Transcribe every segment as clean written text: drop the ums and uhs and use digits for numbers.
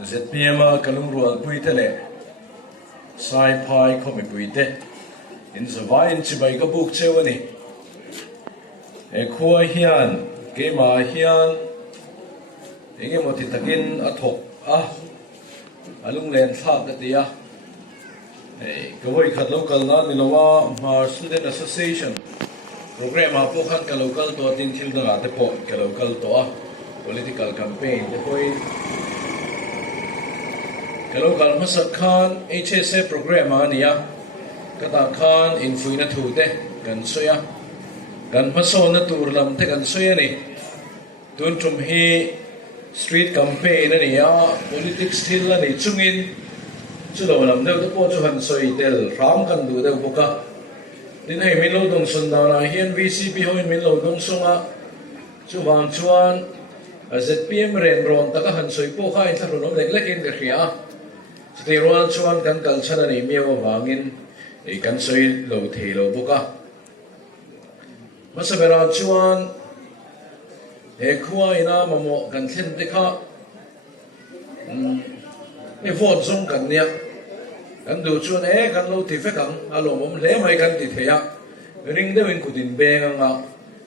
ZPM kalung rual puite le sai phai khomi puite in zawai in chibai ka buk chewani e khuwa hian ke ma hian enge moti takin athok alung len thak ka tia e kawai khat local na ni lowa Mar Student Association program a po khan ka local to tin thil da te po ka local to political campaign te poi kalau kalau masa kan HSA program ania kata kan info na tu te kan soya kan maso na turlam te kan soya ni tun tum hi street campaign ania politics thil ni chungin chulo lam deu te po chu han soi tel ram kan du deu boka din hei min lo dong sun da na hian VCP hoin min lo dong sunga chu wang chuan ZPM ren ron taka han soi po kha in thar ron lek lekin ka khia thì rual chuan kan culture ani miawa wangin e kan soi lo thelo boka masabera chuan e khuwa ina mamo kan thlen te kha e vote zong kan nia kan du chuan e kan lo ti fe kan alo mom le mai kan ti theya ring de win kudin benga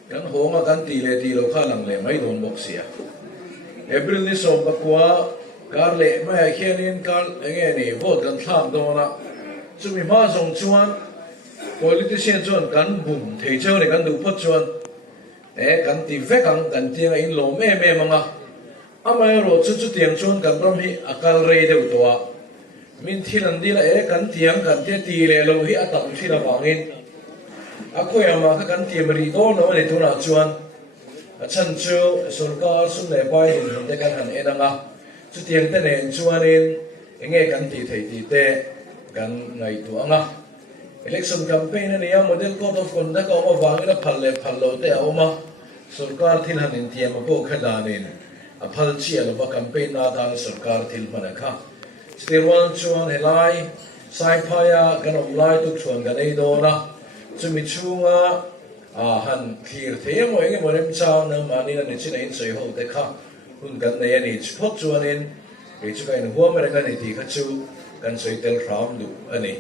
kan honga kan ti le ti lo kha lang le mai don boxia April ni som bakwa Karle mai khianin kal enge ni vote kan thak dona chumi ma zong chuan politician chuan kan bum thei cheu ni kan du pot chuan e kan ti ve kan tiang in lo me manga amai ro chu tiang chuan kan ram hi akal rei deu towa min thilan dila e kan tiang kan te ti le lo hi atam thila wangin akhoi ama ka kan ti mari do no le tuna chuan achan chu sarkar sun le pai hin te kan han enanga chu tiang te nen chuanin enge kan ti thei ti te kan ngai tu anga election campaign ania model code of conduct oma wangina phallo te oma sarkar thil hanin tiam po khadanin a phal chi alo ba campaign na dang sarkar thil manakha stirwan chuan helai sai phaya kan omlai tu chuan kan ei do na chumi chunga han thir the mo enge morem chang na mani na ni chin in soi ho te kha hun kan nei ani chpot chuanin e chu kain huam ra kan ti kha chu kan soi tel ram du ani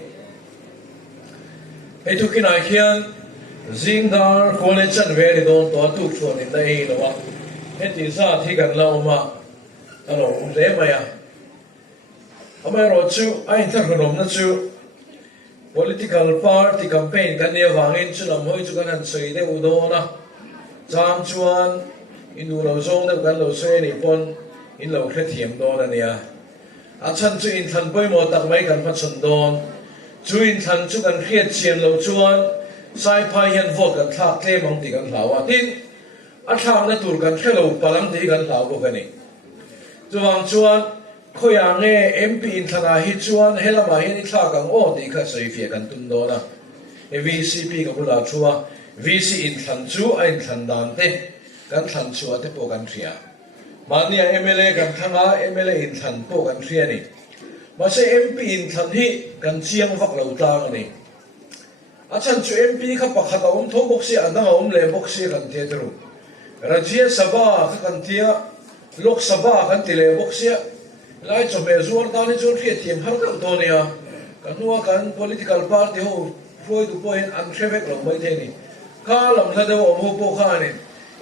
e tu kin a hian zingdar college an ve don to tu chuanin dai lo wa e ti sa thi kan lo ma alo le ma ya amai ro chu ai thar rom na chu political party campaign kan ne wangin chu lam hoi chu kan han soi de u do na cham chuan inu lo zong de kan lo se ni pon in lo khle thiam don ania a chan chu in than poi mo tak mai kan pha chun don chu in than chu kan khiat chian lo chuan sai phai hian vote kan thak tle mong ti kan hlawa tin a thang na tur kan khelo palang ti kan hlaw ko kani chuwang chuan khoya nge MP in thana hi chuan helama hian i thak ang o ti kha soi fia kan tun do na e VCP ka bula chuwa VC in than chu a in than dan te kan than chua te po kan thria mania MLA kan thanga MLA in than po kan thria ni ma se MP in than hi kan chiang vak lo tang ani achan chu MP kha pakhat om tho boxi anang om le boxi kan te tru Rajya Sabha kha kan tia Lok Sabha kan ti le boxi lai cho me zuar ta ni chon thria thiam har kan to nia kan nuwa kan political party ho foi du point an thevek lo mai the ni kha lam la de om ho po kha ni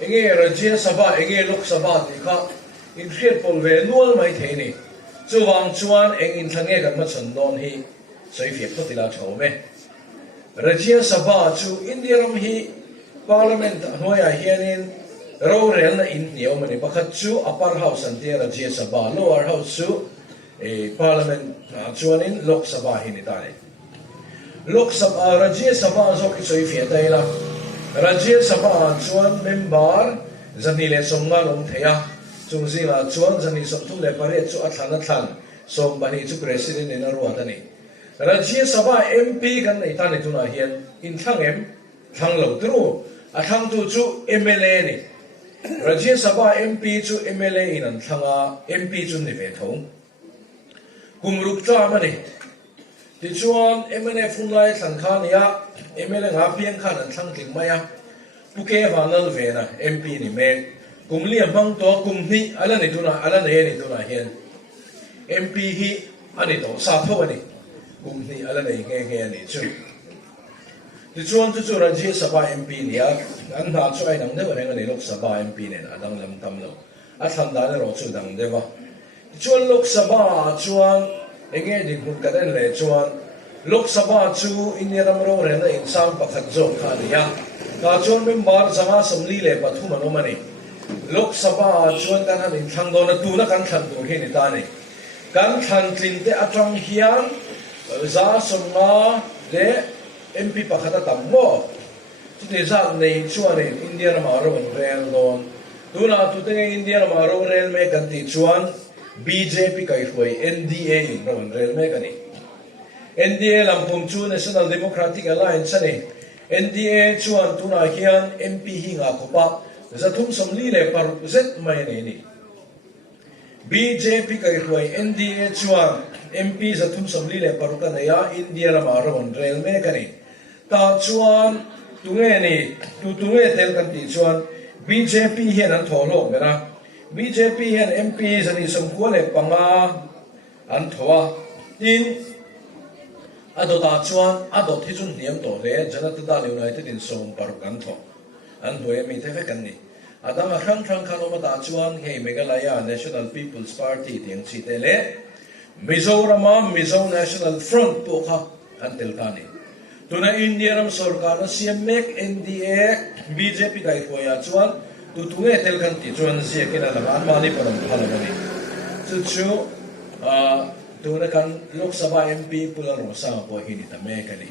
enge Rajya Sabha enge Lok Sabha ti kha in khiat pol ve nual mai the ni chuwang chuan eng in thange kan ma chon don hi soi fiak to tila tho me Rajya Sabha chu India ram hi parliament hnoya hianin ro rel na in ni omani pakhat chu upper house an tia Rajya Sabha lower house chu e parliament chuanin Lok Sabha hi ni ta ni Lok Sabha Rajya Sabha zo ki soi fiak dai la Rajya Sabha chuan member zani le somnga lom theya chungzi la chuan zani somthum le pare chu athan som bani chu president in arwa tani Rajya Sabha MP kan nei ta ni tuna hian in thang lo tru a thang tu chu MLA ni Rajya Sabha MP chu MLA in an thanga MP chu ni ve thong kumruk cha mani ti chuan MLA funglai thang kha nia MLA nga piang khan an thang ting maya puke vanal ve na MP ni me kumli amang to kumni ala ni tuna hian MP hi ani to sa tho ani kum ni ala nei nge ani chu ti chuan chu Rajya Sabha MP ni a an na chu ai nang de wa ni Lok Sabha MP ne adang lam tam lo a tham da ne ro chu dang de wa chuan Lok Sabha chuan enge din hun ka den le chuan Lok Sabha chu India ram ro re na insam pakhat zo kha ya ka chuan member jama samli le pathu mano mani Lok Sabha chuan kan han in thang do na tu na kan than tur hi ni ta ni kan than tlin te atang hian za somma de MP pakhata tammo chute za nei chuan in India ram ro rel don tuna tu te India ram ro rel me kan ti chuan BJP kai huai NDA ro rel me kan ni NDA lampum chu National Democratic Alliance ani NDA chuan tuna hian MP hi nga khopa zathum somli le par zet mai ni BJP kai huai NDA chuan MP zathum somli le par ka ya India ram ro rel me kan ni ta chuan tunge ni tunge tel kan ti chuan BJP hian an tholo mera BJP hian MP zani somkhua le panga an thowa tin ado ta chuan ado thi chun niam to le Janata Dal United in som par kan tho an hoi mi the fe kan ni adama rang khanoma ta chuan hei Meghalaya National People's Party tiang chi te le Mizoram National Front po kha an tel kani tuna India ram sarkar na CMEC NDA BJP kai khoya chuan tu tunge tel kan ti chuan sia kena la an mani param phala ni chu tuna kan Lok Sabha MP pula ro sa po hi ni ta me kani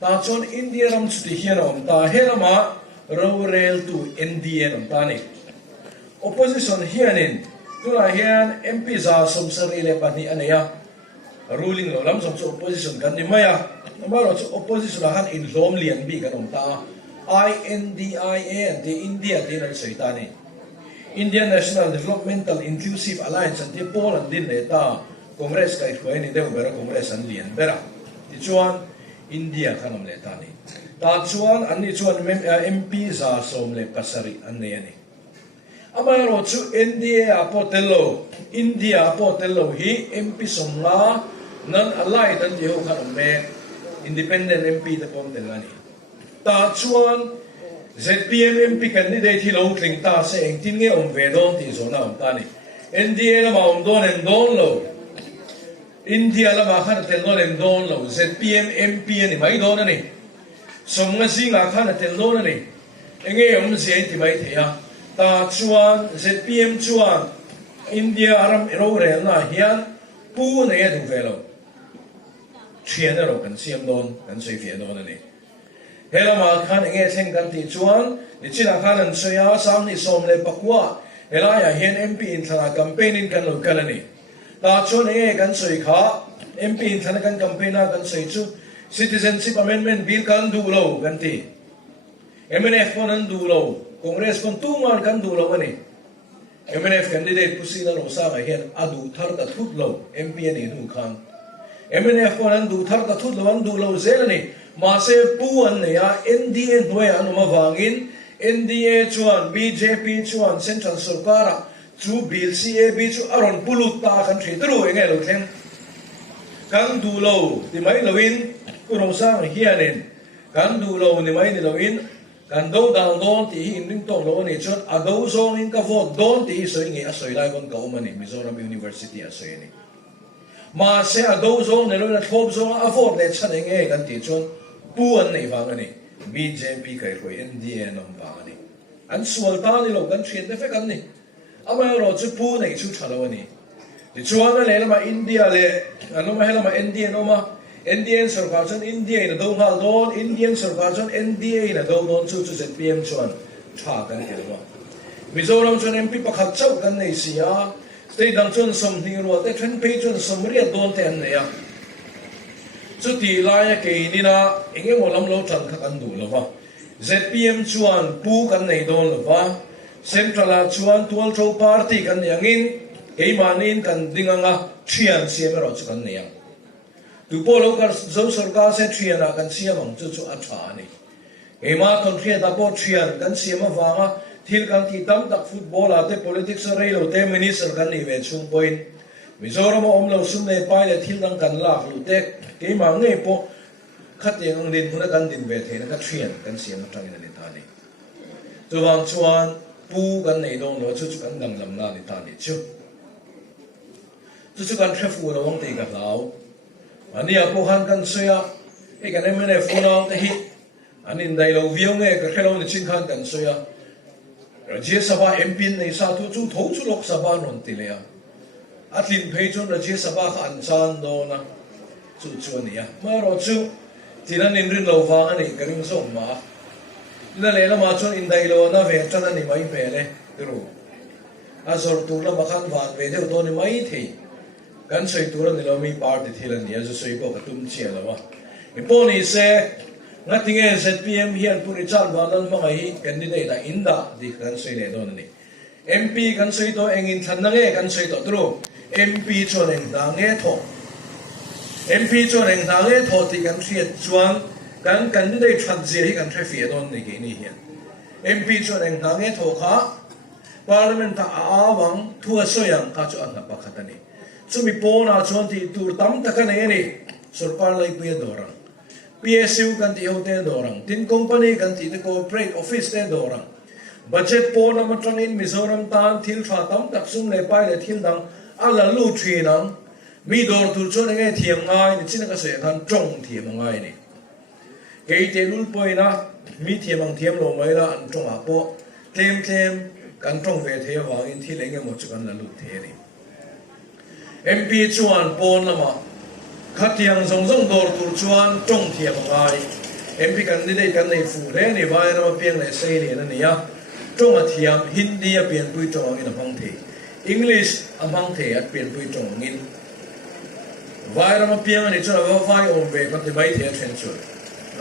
ta chuan India ram chu ti hian om ta helama ro rel tu NDA ram ta ni opposition hianin tuna hian MP za somsari le pani anaya ruling lo lam som chu opposition kan ni maya amaro chu opposition han in lom lian bi kan om ta INDIA and the India din al saitani Indian National Developmental Inclusive Alliance and the Poland din ta Congress kai khoi ni deu bera Congress an lian bera ti chuan India khanom le ta ni ta chuan an ni chuan MP za som le pasari an ne ani amaro chu NDA apotelo India apotelo hi MP somla nan alai dan di ho khanom me independent MP ta pom telani ta chuan ZPM MP candidate hi lo tling ta se eng tin nge om ve don ti zo na om ta ni NDA la ma om don en don lo India la ma khan tel don en don lo ZPM MP ni mai don ani som nga singa khan tel don ani enge om se ti mai the ya ta chuan ZPM chuan India aram ro re na hian pu ne du ve lo thian ro kan siam don kan sei fia don ani helama khan enge theng kan ti chuan ni china khan an soya sam ni som le pakwa helaya hian MP in thana campaign in kan lo kalani ta chuan enge kan soi kha MP in thana kan campaign a kan soi chu citizenship amendment bill kan du lo kan ti MNF kon an du lo Congress kon tu man kan du lo ani MNF candidate pusila lo sa ga hian adu thar ta thut lo MP ani du khan MNF kon an du thar ta thut lo an du lo zel ani ma se pu an ne ya NDA noi anu ma wangin NDA chuan BJP chuan central sarkara chu bill CAB chu aron pulut ta kan thri tru enge lo thleng kan du lo ti mai lovin ku ro sang hianin kan du lo ni mai ni lovin kan do dang don ti in ring tong lo ni chuan a do zong in ka vote don ti soi nge a soi lai kon ka umani Mizoram University a soi ni ma se a do zong ne lo na thop zong a vote le chan enge kan ti chuan pu an nei wang ani BJP kai khoi NDA nom wang ani an sual ta ni lo kan thien te fe kan ni ama ro chu pu nei chu thalo ani ti chuan le lama India le anoma helama NDA noma Indian sarkar chuan India in do hal don Indian sarkar chuan NDA in do don chu ZPM chuan tha kan kelwa Mizoram chuan MP pakhat chau kan nei sia state dang chuan som ni ro te thlen pe chuan som ria don te an nei a chu ti lai ke ni na enge mo lam lo chan kha kan du lo wa ZPM chuan pu kan nei don lo wa central a chuan tual tho party kan yangin ke manin kan dinganga thian siam ro chu kan nei ang tu polo kar zo sarkar se thiana kan siamang chu chu a tha ni ema ton thia da po thian kan siama wanga thil kan ti tam tak football ate politics a reilo te minister kan ni ve chung point Mizoram om lo sum le pai le thil nang kan lak lu tek ke ma nge po khat yang ang din huna kan din ve the na ka thian kan siam na tang ni ta ni chuwang chuan pu kan nei dong lo chu kan dam lam na ni ta ni chu kan threfu lo wang te ka lau ani a po han kan soya e kan em ne fu na te hi anin dai lo viong nge ka khelo ni chin khan kan soya Rajya Sabha MP nei sa tu chu tho chu Lok Sabha non ti le atlin phei chon Rajya Sabha kha an chan do na chu ni ya ma ro chu tinan in rin lo wa ani ka ring so ma na le la ma chon in dai lo na ve chan ani mai pe le ru azor tu la ma khan van ve de to ni mai the kan soi tu ni lo mi party thilan ni azu soi ko ka tum che la wa iponi se nothing else at PM here puri chal banal ma hi candidate a inda di kan soi le don ni MP kan soi to engin than na nge kan soi to tru MP chon eng da nge tho MP chon eng da nge tho ti kan thiet chuan kan candidate that je hi kan thre fi don ni ge ni hian MP chon eng da nge tho kha parliament ta awang thua soyang ka chu an pa khatani chumi pona chon ti tur tam takane ni surpar lai pu dorang PSU kan ti hotel dorang tin company kan ti corporate office te dorang budget po na matang in Mizoram tan thil tha tam tak sum le pai le thil dang ala lu thri nang mi dor tur chon nge thiam ngai ni chin ka se khan tong thiam ngai ni ke te lul poina mi thiam ang thiam lo mai la an tong a po tlem kan tong ve the wang in thil enge mo chu kan la lu the ni MP chuan pon lama khatiang zong dor tur chuan tong thiam ngai MP candidate kan nei fu le ni vai na piang le sei ni na ni ya tong a thiam Hindi a pian pui tong in a hong the English a hong the at pian pui tong in vai na piang ni chu va vai om ve kan ti vai the chen chu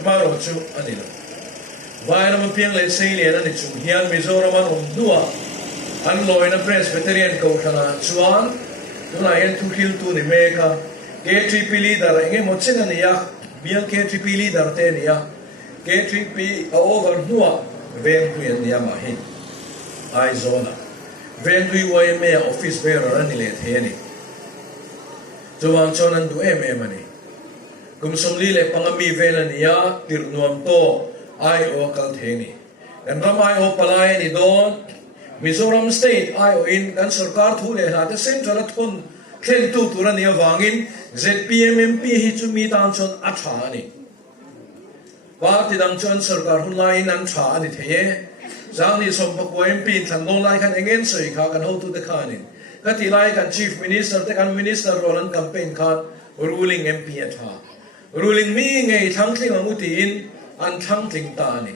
ma ro chu ani lo vai na piang le sei ni na ni chu hian Mizoram an om dua an loi na Presbyterian ko thana chuan tuna en tu hil tu ni meka K3P leader enge mochin ani ya biang K3P leader te ni ya K3P a over nuwa ven tu ni ya ma hin ai zona ven tu wa me office bearer ani le the ni chuan chonan du mani kum somli le pangami vel ani ya tirnuam to ai o kal the ni kan ramai o palai ni don Mizoram state ai o in kan sarkar thu le ha te central thun khen tu turan ya wangin ZPM MP hi chu mi tan chon a tha ni party dang chon sarkar hun lai nan tha ani the jang ni som pa ko MP than long lai khan engen soi kha kan ho tu de khanin ka ti lai kan chief minister te kan minister rolan campaign khan ruling MP a tha ruling mi ngei thang tling amuti in an thang tling ta ni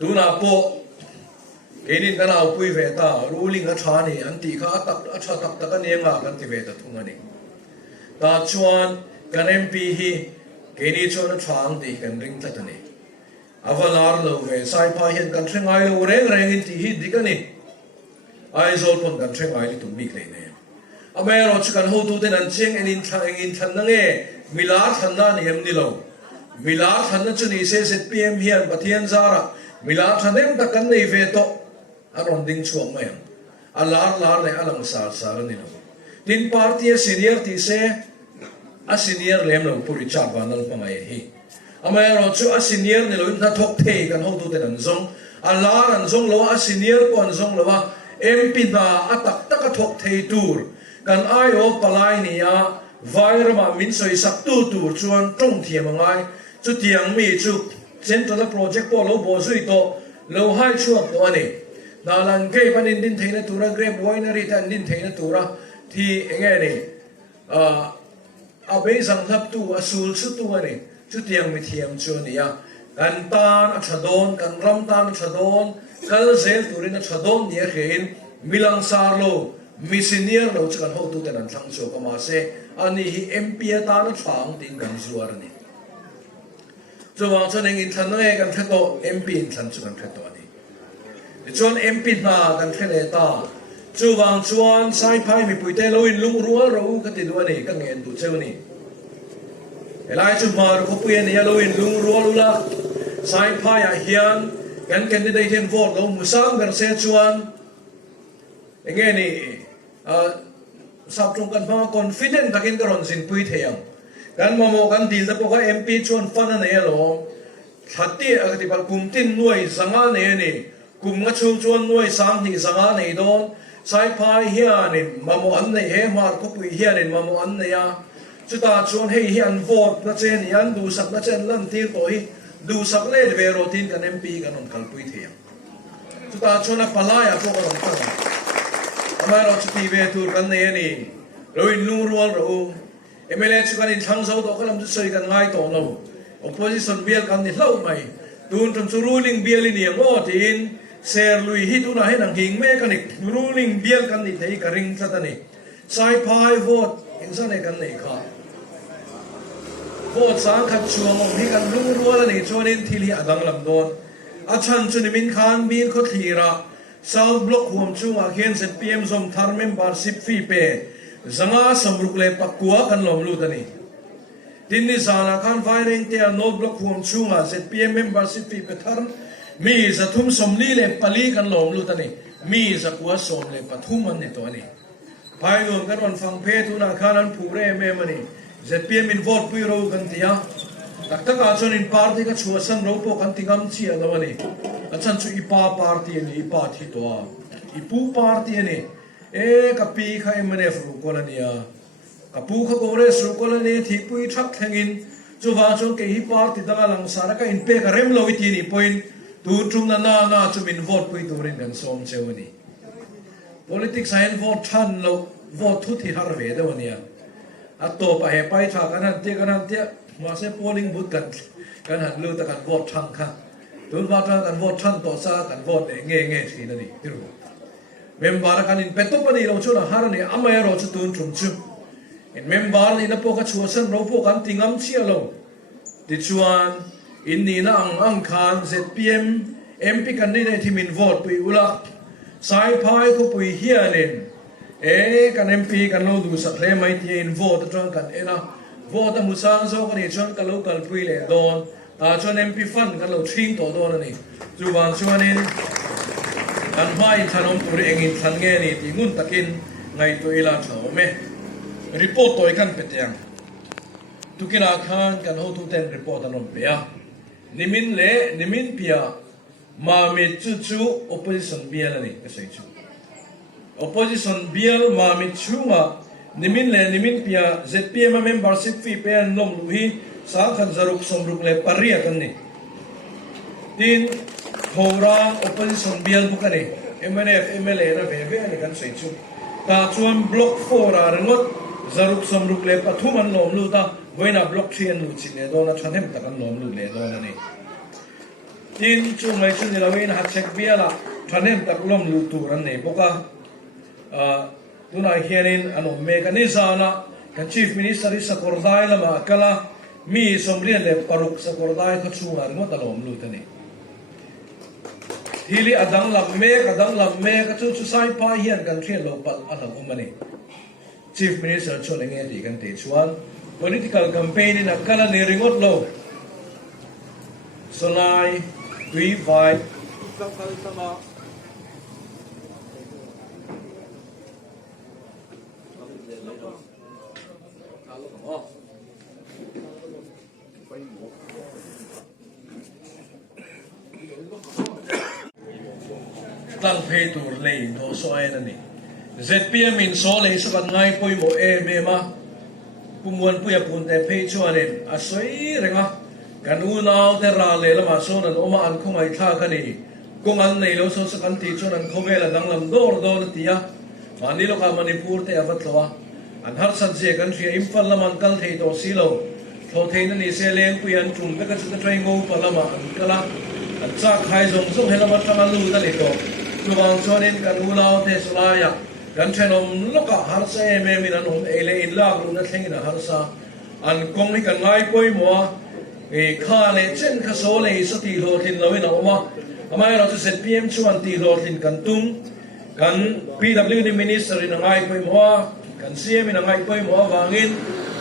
tu na po kenin kana pui ve ta ruling a tha ni an ti kha tak a tha tak tak ani nga kan ti ve ta thung ani ta chuan kan MP hi keni chon a thang ti kan ring ta ni avalar lo ve sai pa hian kan thengai lo reng in ti hi dikani ai zol pon kan thengai li tu mi le ne amero chu kan ho tu ten an cheng enin than na nge mila than na ni em ni lo mila than na chu ni se ZPM hian pathian zara mila than em ta kan nei ve to aron ding chuang mai alar le alang sar ni lo tin party senior ti se a senior lem lo puri cha banal pangai hi amero chu a senior ni lo na thok the kan ho tu ten an zong alar an zong lo a senior ko an zong lo wa MP da atak taka thok thei tur kan ai o palai ni ya vairama min soi sak tu tur chuan tong thiam ngai chu tiang mi chu central project po lo bo zui to lo hai chuak to ani nalan ke panin din theina tura grape winery tan din theina tura thi enge ni a be sang thap tu asul chu tu ani chu tiang mi thiam chu ni ya kan tan a thadon kan ram tan a thadon kal zel turin a thadon ni a khein milang sar lo mi senior lo chu kan ho tu ten an thang chu ka ma se ani hi MP ta na thang tin kan zuar ni chu wang chon engin than nge kan thato MP in than chu kan thato ani chuan MP na kan thele ta chu wang chuan sai phai mi puite lo in lung rual ro ka ti du ani ka ngen tu cheu ni elai chu mar ko pu en ya lo in lung rual la sai phai a hian kan candidate in vote lo musang gar se chuan nghe ni sắp trong căn phòng confident takin cái ron xin pui theyang kan mamo kan deal da poka MP chon fan na elo thati agati bal kumtin nuai zanga ne ni kum nga chung chon nuai sang ni zanga nei don sai pai hianin mamo an nei he mar ko pui hianin mamo an nei ya chuta chon hei hian vote na chen yan du sak na chen lan tir to hi du sak le ve rotin kan MP kan on kal pui theyang chuta chon a palaya ko ron ta amaro chuti ve tur kan nei ni loi nu rual ro MLA chukan in thang zo to kalam chu sei kan ngai to lo opposition bill kan ni hlau mai tun tun chu ruling bill ni ngo tin ser lui hi tu na he nang hing me kan ni ruling bill kan ni thei ka ring tla ta ni sai phai vote in sa ne kan nei kha vote sang khat chuang om hi kan lu rual ni chonin thili adang lam don a chan chu ni min khan bin kho thira south block hum chu a khian ZPM zom thar membership fee pe zanga samruk le pakua kan lom lu tani tin ni zana khan firing te no block hum chunga ZPM membership fee pe thar mi za thum somli le pali kan lom lu tani mi za kuwa som le pathum an ni to ani pai lom kan on phang phe tu na khan an phure me mani ZPM in vote pui ro kan tia tak tak a chon in party ka chua san ro po kan tingam chi a lawani achan chu ipa party ni ipa thi to a ipu party ni kapi khai mane fru kolania kapu kha gore fru kolani thi pui thak thangin chu wa chu ke hi party danga lang sara ka in pe ka rem lo ti ni point tu tum na chu min vote pui tu ren kan som chewani politics sign vote than lo vote thu thi har ve dawania atto pa he pai tha kan han te ma se polling booth kan han lu ta kan vote thang kha tun wa ta kan vote than to sa kan vote nge thi na ni tiru member kan in peto pani lo chuna har ni amaya ro chu tun thum chu in member ni na po ka chuasan ro po kan tingam chi alo ti chuan in ni na ang khan ZPM MP kan ni nei thimin vote pui ula sai phai ko pui hianin kan MP kan lo du sa hle mai ti in vote tang kan ena vote musang zo kan ni chon ka local pui le don ta chon MP fan kan lo thing to don ani chu wang chuanin an mai thanom turi engin thange ni ti ngun takin ngai to ila thome report toy kan petyang tukila khan kan ho tu ten report anom pe ya nimin pia ma me chu opposition bial ani ka sei chu opposition bial ma me chunga nimin pia ZPM membership fee pe an lom lu hi sa khan zaruk somruk le paria kan ni tin Hora opposition bill bukani MNF MLA na bebe ani kan sei chu ta chuan block 4 a rangot zaruk samruk le pathuman lom lu ta voina block 3 an lu chi le dona thanem ta kan lom lu le dona ni tin chu mai chu ni lawin ha check biala thanem tak lom lu tu ran nei boka tuna hianin ano mechanism kan chief minister sa kordai lama kala mi somrian le paruk sa kordai ko chunga rangot ta lom lu ta ni hili adang lam me ka chu sai pa hian kan thrian lo pal ala umani chief minister cholenge ti kan te chuan political campaign in akala ni ringot lo solai tui vai kal sama tlang phe tur lei no so ai na ni ZPM in so lei so kan ngai poi mo me ma pumuan puya pun te phe chuanen a soi renga kan u nau te ra le lama so nan oma an khomai tha ka ni kong an nei lo so sa kan ti chuan an khomela dang lam dor tia mani lo ka manipur te avat lowa an har san je kan thia imphal laman kal thei to silo tho thein ni se leng puyan tum ka ka chu trai ngo palama an kala an cha khai zong helama tanga lu da le to luang chonin kan ulau te sulaya kan thenom loka har sa me min an ele in la lu na thlengina har sa an kong ni kan ngai poi mo kha le chen kha so le so ti lo tin lo ina oma amai ro chu ZPM chuan ti lo tin kan tum kan PWD minister in ngai poi mo kan CM in ngai poi mo wangin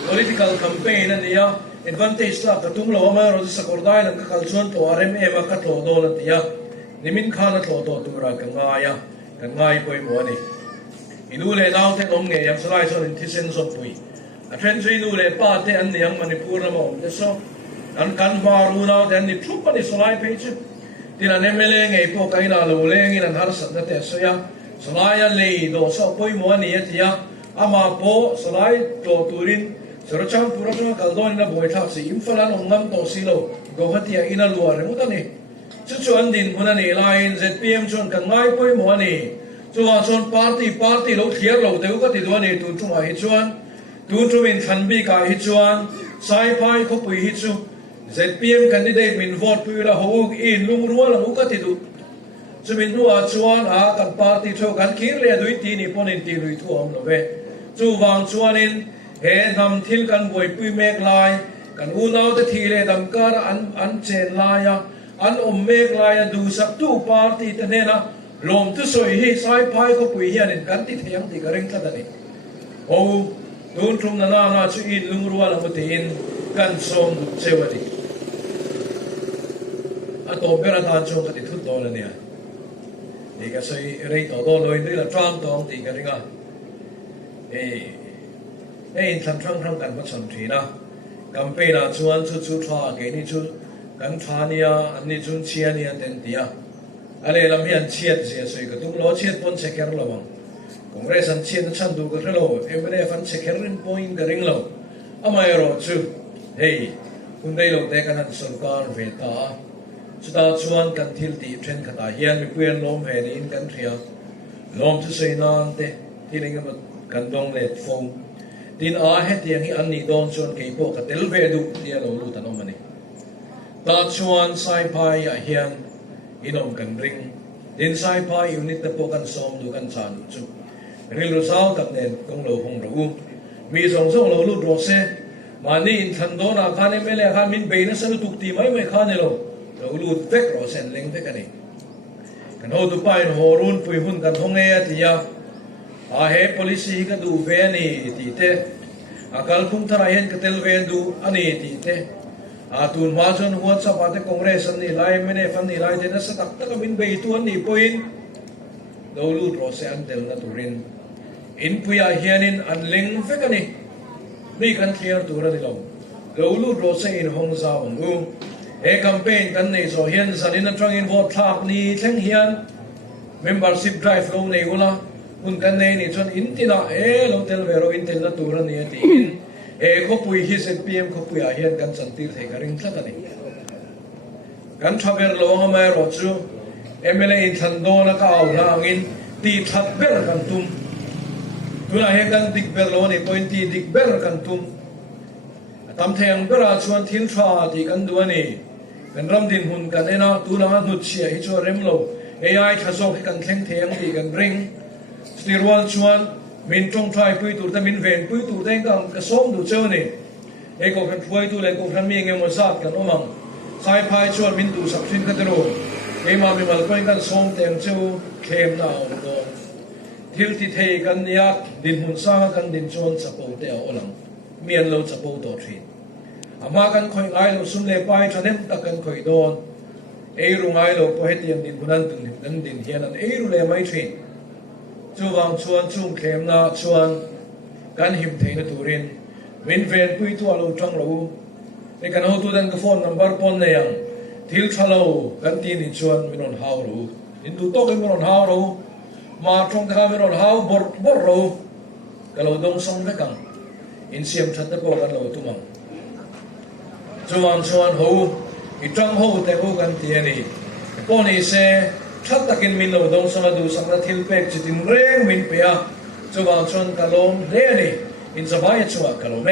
political campaign an ya advantage la ka tum lo amai ro sa kordai lan ka kal chuan to RMA ma ka to do la tia nimin khana tlo to tura ka ngaya kan ngai poi mo ni อินูเลนาวเทนอมเงียมสลายส่วนที่เซนสปุยเทรนซีนูเลป้าเตอันนี้ยังมันนี่พูดละมั้งเดชอันกันวารูนาวเทนนี่ทุบมันนี่สลายไปจุที่นั่นเมเลงไอ้พวกไอ้น่าลูเลงนั่นหาสัตว์นั่นแต่เสียสลายเลยโดสอบปุยมัวนี่ที่ยาอามาโปสลายโตตูรินสระจังปุระจังกัลโดนนะบวยทักสิอิมฟลันองงามโตสิโลโกหัตยาอินาลัวเรื่องนั้นนี่ชวนดินคนนั้นนี่ไลน์ZPMชวนกันง่ายปุยมัวนี่ชวนปาร์ตี้เราเขียนเราเดี๋ยวก็ติดวันนี้ตุนทุ่มหิชวนตุนทุ่มอินทันบีกาหิชวนสายพายเขาปุยหิชู ZPM กันดิเดตมินวอดปุยละหูอินลุงรัวละหูก็ติดดูจะมินรัวชวนกันปาร์ตี้โชว์กันขีดเรียดุยตีนี่ปนินตีลุยทั่วอมโนเวจูวางชวนอินเห็นทำทิลกันบวยปุยเมกลายกันอูนาวตะทีเลยดำการอันเจนลายอันอมเมกลายดูสักตู้ปาร์ตี้แต่เนี่ยนะลมทุสอยให้สายพายเขาปุยเฮียนกันติดเฮียงติดกระเร่งกันนี่โอ้ดูนทุ่มนานาช่วยลุงรัวละมุตินกันส่งเซวดีอันตัวเบลดานชงกันติดทุกตัวเลยเนี่ยนี่ก็ใช้เรื่องต่อตัวเลยด้วยละตรามตองติดกระเร่งอ่ะทั้งกันมาชนทีนะกัมเปน่าชวนชุดท่าเกนี่ชุดกันท่านี่อันนี้ชุดเชียนี่เต็มที่อะไรลำเฮียนเชียดเสียสวยก็ตุ้งล้อเชียดปนเช็คแคร์ละมั้งคงเรสันเชียดฉันดูก็เท่าเราฟันเช็คแคร์รินปอยน์ก็ริงเราไม่รอจูเฮ้ยคุณได้เราแต่กันสุนการเวทาสุดาชวนกันทิลตีเทรนกันตาเฮียนมีเพื่อนล้มแผ่ดินกันเทียล้มจะสวยนานเตที่นี่ก็กันดงเล็ดฟงดินอาเหตุอย่างนี้อันนี้โดนชวนเกี่ยวกับเตลเวดูเดียเรารู้ตันอมันนี่ตาชวนสายพายเฮียนอินอมกันริงดินสายพายอยู่นิดแต่พวกกันซ้อมดูกันชาลุจุริลสาวกับเนนกงเราหงรู้มีสองเราลุดโรเซมานี่อินทันโดนาคานี่ไม่เลี้ยข้ามินเบย์นั่นสนุกตุกตีไม่ข้านี่เราลุดเวกโรเซนเล็งเวกันนี่กันโหตุไปโหรุนปุยหุ่นกันทงเงียที่ยาเหตุ polisi ก็ดูเวนี่ที่เตะกัลคุมทรายเห็นก็เตลเวดูอันนี้ที่เตะตูนมาจนหัวสะพานคองเกรสนี่ไล่ไม่ได้ฟันนี่ไล่เทนัสตักตะก็บินไปตัวนี้พอยน์เราลูดโรเซอันเตลนัตุรินอินพุยาเฮียนินอันเล็งเฟกันนี่มีกันเคลียร์ตัวนี้เราลูดโรเซอินฮงซาวังอูแคมเปญกันนี่โซเฮียนสันนินทรังอินวอทากนี่เช่นเฮียน membership drive เราในกุล่ะคุณกันนี่จนอินทิน่าเราเตลเวโรอินเตลนัตุรันนี่ที่อินเขาปุยฮิสเปียมเขาปุยอาเฮียนกันสันติเทกันริงทักกันนี่กันทับเบอร์ลงมาโรจูMLAอินทันโดนักเอาหน้างินตีทับเบอร์กันตุ้มตุลาเฮกันดิกเบอร์ลงนี่พอยตีดิกเบอร์กันตุ้มทำเทียงเบอร์ชวนทิ้งทราตีกันดูนี่กันรำดินหุ่นกันเนี่ยนะตุลาหนุดเชียฮิชัวเร็มโลAI ทศให้กันแข่งเทียงตีกันริงสติรวันชวนมินจงทายปุยตูแต่มินเวนปุยตูแต่กันกระสมดูเจ้านี่ก็กันช่วยตูเลยก็กันมีเงินมาสัตกันว่ามั่งสายพายชวนมินตูสับสินกันตรูมามีมาคุยกันส่งแต่งเจ้าเข้มหนาวโดนทิลติเทกันยักดินหุ่นซ่ากันดินชวนสะโพเตอหลังเมียนเราสะโพตัวทีอามากันคอยไล่เราสุนเล่ไปชนเนมตะกันคอยโดนรุ่งไล่เราพอให้เตียงดินคนนั้นตึงดินเฮียนั้นรุ่งเล่ไม่ทีจูวางชวนชุ่มเข้มนาชวนกันหิมเทนตูรินวินเวนปุยตัวเราจังเราในการเอาตัวดันกระฟอนนัมเบอร์ปนเนี่ยทิลชะโลกันตีนิชวนมินอนฮาวรูอินดูโตกันมินอนฮาวรูมาตรงข้ามมินอนฮาวบอร์รูก็เราดงส่งไปกันอินเสียมชัดตะโกกันเราตุ้มังจูวางชวนหูอีจังหูแต่หูกันตีนี่ปนอีเซชัดตะกินมินเราดงส่งดูสังกัดทิลเป็กจิตินเร่งมินเปียจูวางชวนกะลมเรนี่อินสบายชัวกะลมเม